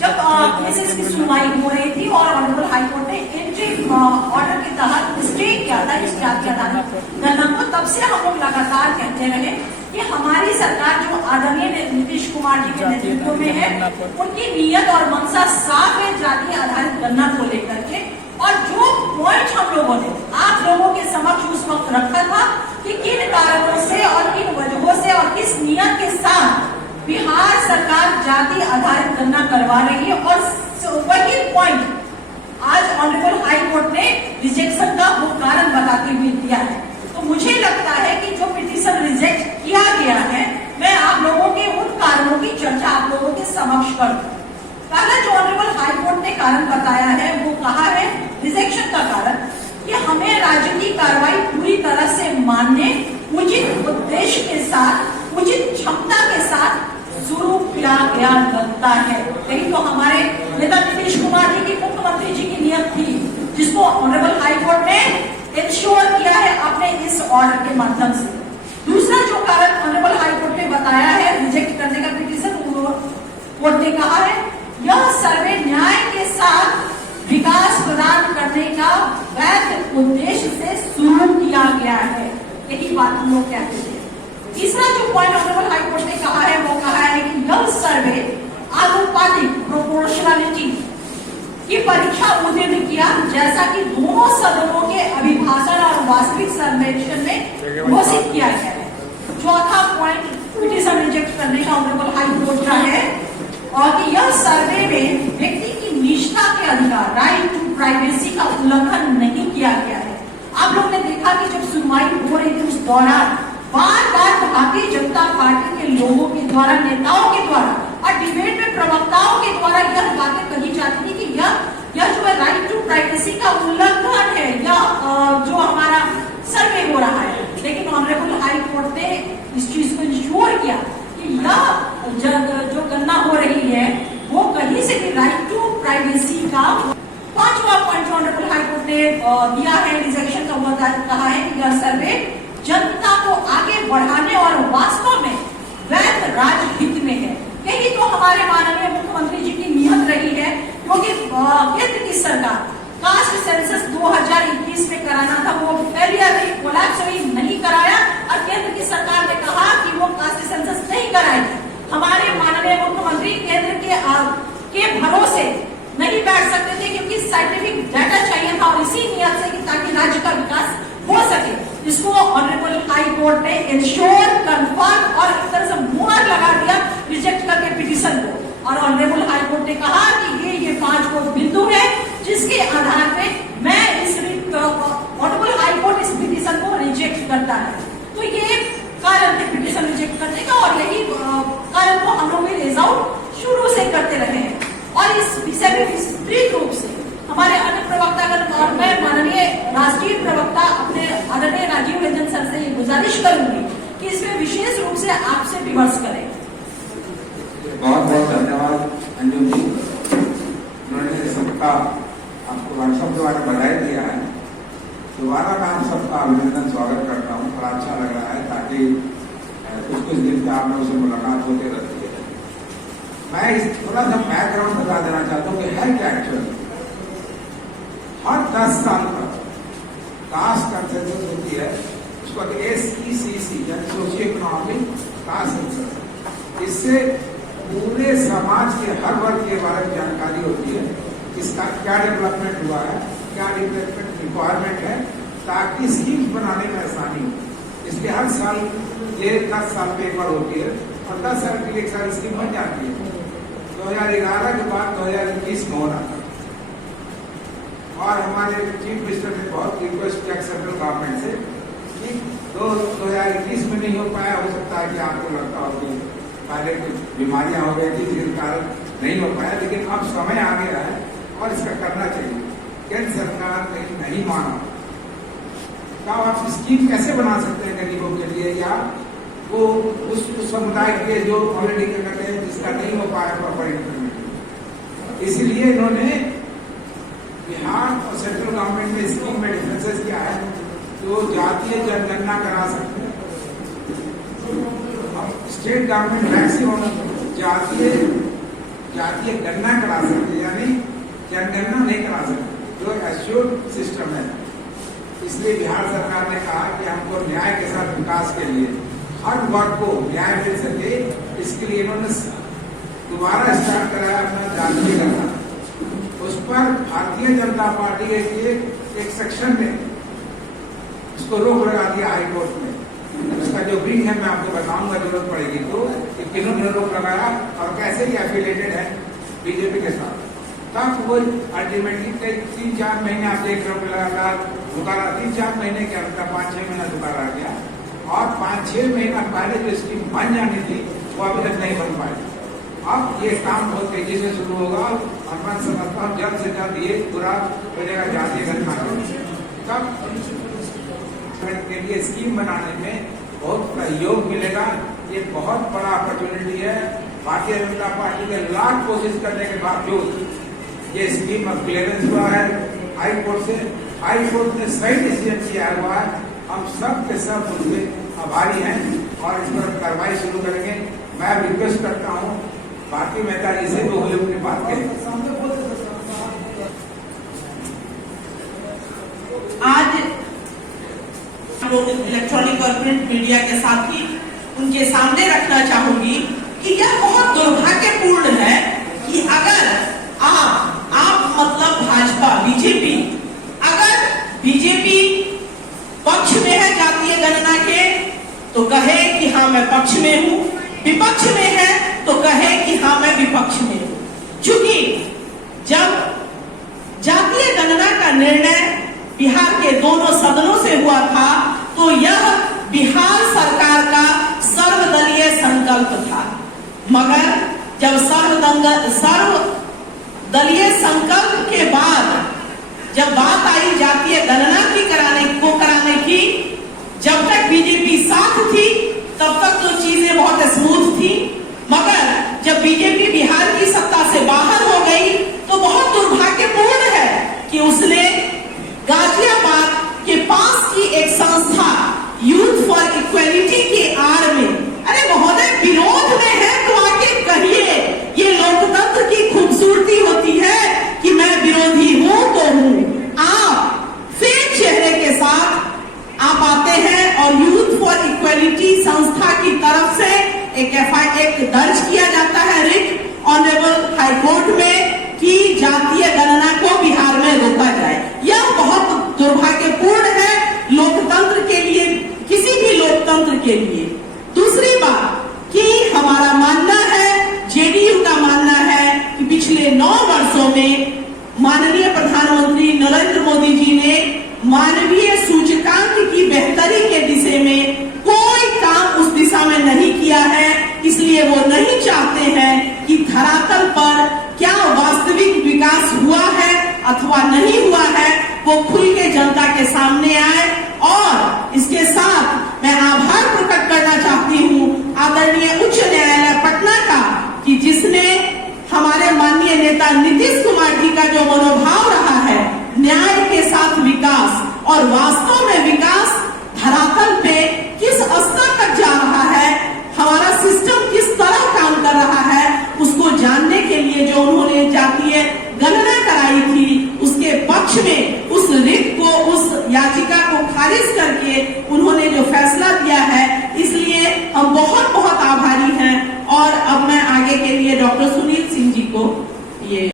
जब केसेस की सुनवाई हो रही थी और ऑनरेबल हाई कोर्ट ने इंटरिम ऑर्डर के तहत स्टे किया था इस जात के आधार गणना को, तब से हम लोग लगातार कहते रहे कि हमारी सरकार जो आदरणीय नीतीश कुमार जी के नेतृत्व में है, उनकी नीयत और मंशा साफ है जाति आधारित गणना को लेकर के। और जो पॉइंट हम लोगों ने आप लोगों के समक्ष उस वक्त रखा था कि किन कारणों से और किन वजहों से और किस नियत के साथ बिहार सरकार जाति आधारित गणना करवा रही है, और वही पॉइंट आज ऑनरेबल हाई कोर्ट ने रिजेक्शन का वो कारण बताते हुए दिया है। तो मुझे लगता है कि जो पिटीशन रिजेक्ट किया गया है, मैं आप लोगों के उन कारणों की चर्चा आप लोगों के समक्ष करूं। पहला जो ऑनरेबल हाई कोर्ट ने कारण बताया है, वो कहा है रिजेक्शन का कारण कि हमें राज्य की कार्रवाई पूरी तरह से मानने, उचित उद्देश्य के साथ, उचित क्षमता के साथ शुरू किया गया लगता है। यही तो हमारे नेता नीतीश कुमार जी की, मुख्यमंत्री जी की नियत थी, जिसको ऑनरेबल हाई कोर्ट ने इंश्योर किया है अपने इस ऑर्डर के माध्यम से। दूसरा जो कारण ऑनरेबल हाई कोर्ट ने बताया है रिजेक्ट करने का पिटीशन, कोर्ट ने कहा है यह सर्वे न्याय के साथ विकास प्रदान करने का वैध उद्देश्य से शुरू किया गया है। यही बात हम लोग कहते हैं। तीसरा जो पॉइंट ऑनरेबल हाई कोर्ट ने कहा है, वो कहा है कि यह सर्वे आनुपातिक प्रोपोर्शनलिटी की परीक्षा उत्तीर्ण किया, जैसा कि दोनों सदनों के अभिभाषण और वास्तविक सर्वेक्षण में घोषित किया गया है। चौथा पॉइंट पिटीशन रिजेक्ट करने का ऑनरेबल हाई कोर्ट का है, और कि यह सर्वे में व्यक्ति की निष्ठा के अधिकार, राइट टू प्राइवेसी का उल्लंघन नहीं किया गया है। आप लोग ने देखा कि जब सुनवाई हो रही थी उस दौरान बार बार भारतीय जनता पार्टी के लोगों के द्वारा, नेताओं के द्वारा और डिबेट में प्रवक्ताओं के द्वारा यह बातें कही जाती थी कि यह जो है राइट टू प्राइवेसी का उल्लंघन है, यह जो हमारा सर्वे हो रहा है। लेकिन ऑनरेबल हाई कोर्ट ने इस चीज को इंश्योर किया कि यह जो गणना हो रही है वो कहीं से भी राइट टू प्राइवेसी का। पांचवा पॉइंट ऑनरेबल हाई कोर्ट ने दिया है रिजेक्शन का, वो कहा है कि यह सर्वे जनता को आगे बढ़ाने और वास्तव में वैध राजहित में है। यही तो हमारे माननीय मुख्यमंत्री जी की नियत रही है, क्योंकि केंद्र की सरकार कास्ट सेंसस 2021 में कराना था, वो फेलियर रही, कोलैप्स हुई, नहीं कराया, और केंद्र की सरकार ने कहा कि वो कास्ट सेंसस नहीं कराएगी। हमारे माननीय मुख्यमंत्री केंद्र के भरोसे नहीं बैठ सकते थे, क्योंकि साइंटिफिक डाटा चाहिए था, और इसी नियत से कि ताकि राज्य का विकास हो सके, इसको ऑनरेबल हाई कोर्ट ने इंश्योर, कंफर्म और एक तरह से मुहर लगा दिया रिजेक्ट करके पिटीशन को। और ऑनरेबल हाई कोर्ट ने कहा कि ये 5 को बिंदु है जिसके आधार पे मैं इस ऑनरेबल हाई कोर्ट इस पिटीशन को रिजेक्ट करता है। तो ये कारण है पिटीशन रिजेक्ट करने का, और यही कारण को हम लोग रेज आउट शुरू से करते रहे हैं। और इस विषय में विस्तृत रूप से हमारे अन्य प्रवक्तागण और मैं माननीय राष्ट्रीय प्रवक्ता अपने आदरणीय राजीव रंजन सर से गुजारिश करूंगी कि इसमें विशेष रूप से आपसे विमर्श करें। बहुत बहुत धन्यवाद अंजुम जी, उन्होंने सबका आपको वर्कशॉप के बारे में बधाई दिया है। दोबारा मैं आप सबका अभिनंदन स्वागत करता हूँ, बड़ा अच्छा लग रहा है, ताकि कुछ दिन से आप लोगों से मुलाकात होती रहती है। मैं थोड़ा सा बैकग्राउंड बता देना चाहता हूँ कि है क्या एक्चुअली। हर 10 साल पर कास्ट कंसेंसस होती है, उसको SECC यानी सोशियो इकोनॉमिक कास्ट सेंसस। इससे पूरे समाज के हर वर्ग के बारे में जानकारी होती है, इसका क्या डेवलपमेंट हुआ है, क्या डेवलपमेंट रिक्वायरमेंट है, ताकि स्कीम्स बनाने में आसानी हो। इसलिए हर साल ये 10 साल पे एक बार होती है, और 10 साल के लिए एक साल स्कीम बन जाती है। 2011 के बाद 2021 में होना था, और हमारे चीफ मिनिस्टर ने बहुत रिक्वेस्ट किया सेंट्रल गवर्नमेंट से कि 2021 में नहीं हो पाया, हो सकता है कि आपको लगता हो कि पहले कुछ बीमारियां हो गई थी जिसके कारण नहीं हो पाया, लेकिन अब समय आ गया है और इसका करना चाहिए। केंद्र सरकार नहीं माना, क्या आप स्कीम कैसे बना सकते हैं गरीबों के लिए, या वो उस समुदाय के जो ऑलरेडी करते हैं जिसका नहीं हो पाया प्रॉपर इंप्लीमेंट। इसलिए इन्होंने बिहार और सेंट्रल गवर्नमेंट में स्कीम में डिफरेंसेस क्या है, तो जातीय जनगणना करा सकते हैं। स्टेट गवर्नमेंट मैक्सिमम जातीय जातीय गणना करा सकते, यानी जनगणना नहीं करा सकते, जो एश्योर्ड सिस्टम है। इसलिए बिहार सरकार ने कहा कि हमको न्याय के साथ विकास के लिए हर वर्ग को न्याय मिल सके, इसके लिए इन्होंने दोबारा स्टार्ट कराया अपना जातीय गणना। उस पर भारतीय जनता पार्टी के एक सेक्शन ने इसको रोक लगा दिया हाई कोर्ट में। इसका जो ब्रीफ है मैं आपको बताऊंगा जरूरत पड़ेगी तो, किन्होंने रोक लगाया और कैसे ये एफिलेटेड है बीजेपी के साथ। तब वो अल्टीमेटली कई 3-4 महीने आप देख रहे हो लगातार रुका रहा, 3-4 महीने के अंदर 5-6 महीना रुका रह गया, और 5-6 महीना पहले जो स्कीम बन जानी थी वो अभी तक नहीं बन पाई। अब ये काम बहुत तेजी से शुरू होगा और मैं समझता हूँ जल्द से जल्द ये पूरा हो जाएगा जातीय गणना। तब के लिए स्कीम बनाने में बहुत सहयोग मिलेगा। ये बहुत बड़ा अपॉर्चुनिटी है। भारतीय जनता पार्टी के लाख कोशिश करने के बावजूद ये स्कीम अब क्लियरेंस हुआ है हाई कोर्ट से। हाई कोर्ट ने सही डिसीजन किया हुआ है। हम सब के सब उनके आभारी हैं और इस पर कार्रवाई शुरू करेंगे। मैं रिक्वेस्ट करता हूँ भारती मेहता जी से वो अपनी बात करें। आज इलेक्ट्रॉनिक और प्रिंट मीडिया के साथ ही उनके सामने रखना चाहूंगी कि यह बहुत दुर्भाग्यपूर्ण है कि अगर आप मतलब भाजपा बीजेपी, अगर बीजेपी पक्ष में है जातीय गणना के तो कहे कि हाँ मैं पक्ष में हूँ, विपक्ष में है तो कहे कि हाँ मैं विपक्ष में हूँ। क्योंकि जब जातीय गणना का निर्णय बिहार के दोनों सदनों से हुआ था तो यह बिहार सरकार का सर्वदलीय संकल्प था। मगर जब सर्वदलीय संकल्प के बाद जब बात आई जातीय गणना कराने की, जब तक बीजेपी साथ थी तब तक तो चीजें बहुत स्मूथ थी। मगर जब बीजेपी बिहार की सत्ता से बाहर हो गई तो बहुत दुर्भाग्यपूर्ण है कि उसने गाजियाबाद के पास की एक संस्था यूथ फॉर इक्वेलिटी के आड़ में, अरे महोदय विरोध में है तो आके कहिए। ये लोकतंत्र की खूबसूरती होती है कि मैं विरोधी हूं तो हूं। आप फेक चेहरे के साथ आप आते हैं और यूथ फॉर इक्वेलिटी संस्था की तरफ से एक दर्ज किया जाता है रिट ऑनरेबल हाई कोर्ट में कि जातीय गणना को बिहार में रोका जाए। यह बहुत दुर्भाग्यपूर्ण है लोकतंत्र के लिए, किसी भी लोकतंत्र के लिए। दूसरी बात कि हमारा मानना है, जेडीयू का मानना है कि पिछले 9 वर्षों में माननीय प्रधानमंत्री नरेंद्र मोदी जी ने मानवीय सूचकांक की बेहतरी के दिशा में कोई काम उस दिशा में नहीं किया है। इसलिए वो नहीं चाहते हैं कि धरातल पर क्या वास्तविक विकास हुआ है अथवा नहीं हुआ है वो खुल के जनता के सामने आए। और इसके साथ मैं आभार प्रकट करना चाहती हूँ आदरणीय उच्च न्यायालय पटना का कि जिसने हमारे माननीय नेता नीतीश कुमार जी का जो मनोभाव रहा है न्याय के साथ विकास, और वास्तव में विकास धरातल पे किस स्तर तक जा रहा है, हमारा सिस्टम किस तरह काम कर रहा है, उसको जानने के लिए जो उन्होंने जातीय गणना कराई थी उसके पक्ष में उस रिट को, उस याचिका को खारिज करके उन्होंने जो फैसला दिया है